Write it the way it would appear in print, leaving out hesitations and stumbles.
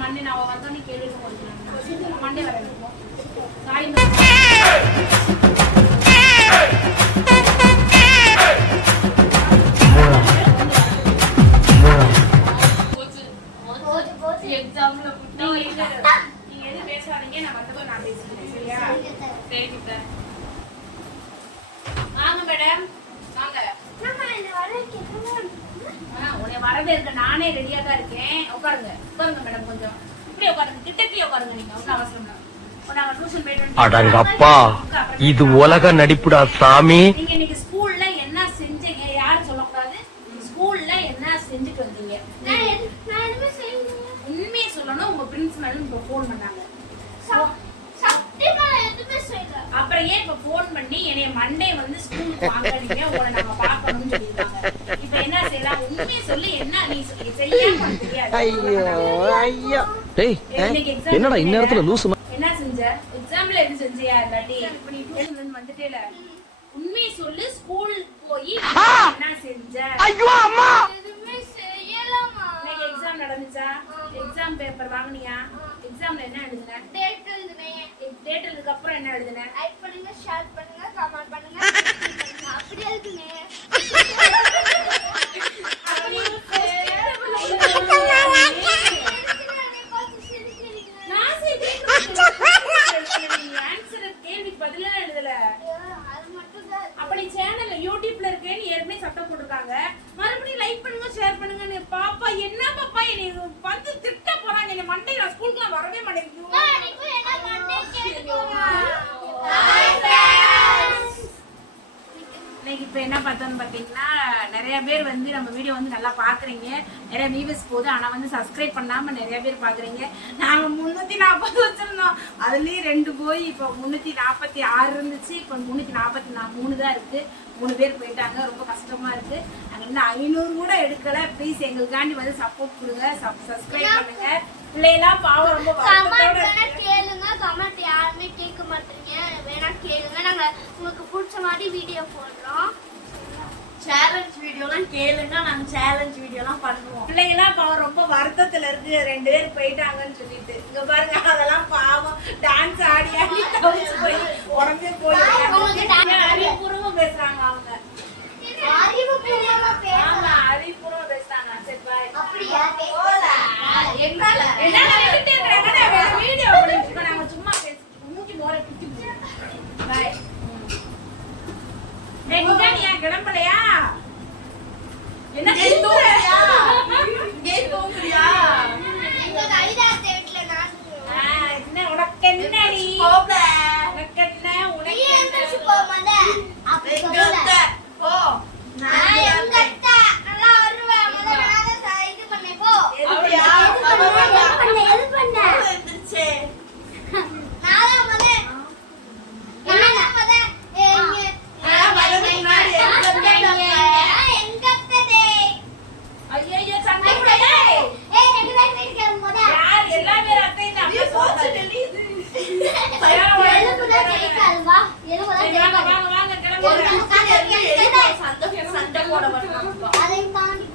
Monday நான் வந்தோடனே கேள்வி மண்டே வரேன் சாரி எக்ஸாம்ல நீங்க எது பேசாதீங்க நான் வந்தப்போ நான் பேசுறேன் சரியா சரி கிட்ட வாங்க மேடம் வாங்க உன்னை வரவேற்க நானே ரெடியா தான் இருக்கேன் உட்காருங்க உட்காருங்க மேடம் கொஞ்சம் இப்படி உட்காருங்க கிட்டக்கே உட்காருங்க நீங்க ஒன்றும் அவசரம் அடங்கப்பா இது உலக நடிப்புடா சாமி. நீங்க இன்னைக்கு ஸ்கூல்ல என்ன செஞ்சீங்க யாரும் சொல்லக்கூடாது ஸ்கூல்ல என்ன செஞ்சுட்டு வந்தீங்க உண்மையை சொல்லணும் உங்க பிரின்சிபல் இப்ப போன் பண்ணாங்க அப்புறம் ஏன் இப்ப போன் பண்ணி என்னைய மண்டே வந்து ஸ்கூலுக்கு வாங்கறீங்க உங்களை நாங்க பாக்கணும்னு சொல்லிருக்காங்க இப்ப என்ன செய்யலாம் உண்மையை சொல்லி என்ன நீ செய்யாம தெரியாது ஐயோ ஐயோ டேய் என்னடா இந்நேரத்துல லூசு என்ன செஞ்ச எக்ஸாம்ல எது செஞ்சியா இல்லாட்டி இப்ப நீ டியூஷன் வந்துட்டேல உண்மையை சொல்லு ஸ்கூல் போய் என்ன செஞ்ச ஐயோ அம்மா எதுமே செய்யலமா நீங்க எக்ஸாம் நடந்துச்சா எக்ஸாம் பேப்பர் வாங்குனியா எக்ஸாம்ல என்ன எழுதுன டேட் எழுதுனேன் டேட் எழுதுக்கு அப்புறம் என்ன எழுதுன லைக் பண்ணுங்க ஷேர் பண்ணுங்க கமெண்ட் பண்ணுங்க அப்படி எழுதுனேன் யூடியூப்ல இருக்கேன்னு ஏற்கனவே சட்டம் போட்டிருக்காங்க மறுபடியும் லைக் பண்ணுங்க ஷேர் பண்ணுங்க பாப்பா என்ன பாப்பா என்னை வந்து திட்ட போறாங்க என்ன மண்டே நான் ஸ்கூலுக்கு வரவே மாட்டேங்குது இன்னைக்கு இப்ப என்ன பார்த்தோம்னு பாத்தீங்கன்னா நிறைய பேர் வந்து நம்ம வீடியோ வந்து நல்லா பாக்குறீங்க நிறைய வியூவர்ஸ் போகுது ஆனா வந்து சப்ஸ்கிரைப் பண்ணாம நிறைய பேர் பாக்குறீங்க நாங்க 340 வச்சிருந்தோம் அதுலயும் 2 போய் இப்போ 346 இருந்துச்சு இப்போ 343 தான் இருக்கு 3 பேர் போயிட்டாங்க ரொம்ப கஷ்டமா இருக்கு நாங்க இன்னும் 500 கூட எடுக்கல ப்ளீஸ் எங்களுக்காண்டி வந்து சப்போர்ட் கொடுங்க சப்ஸ்கிரைப் பண்ணுங்க பிள்ளைலாம் பாவம் ரொம்ப கேளுங்க கமெண்ட் யாருமே கேட்க மாட்டீங்க வேணா கேளுங்க நாங்க உங்களுக்கு பிடிச்ச மாதிரி வீடியோ போடுறோம் சேலஞ்ச் வீடியோலாம் கேளுங்க நாங்க சேலஞ்ச் வீடியோலாம் பண்ணுவோம் பிள்ளைங்கலாம் பாவம் ரொம்ப வருத்தத்துல இருக்கு 2 பேர் போயிட்டாங்கன்னு சொல்லிட்டு இங்க பாருங்க அதெல்லாம் பாவம் டான்ஸ் ஆடி ஆடி தவிச்சு போய் உடம்பே போய் அறிவுபூர்வமா பேசுறாங்க அவங்க அறிவுபூர்வமா பேசுறாங்க சரி பாய் அப்படியா என்னால வீடியோ நாங்க சும்மா மூஞ்சி மோர குத்தி பாய் கிளம்பலையா என்ன உனக்கு என்னடி அதை தாண்டி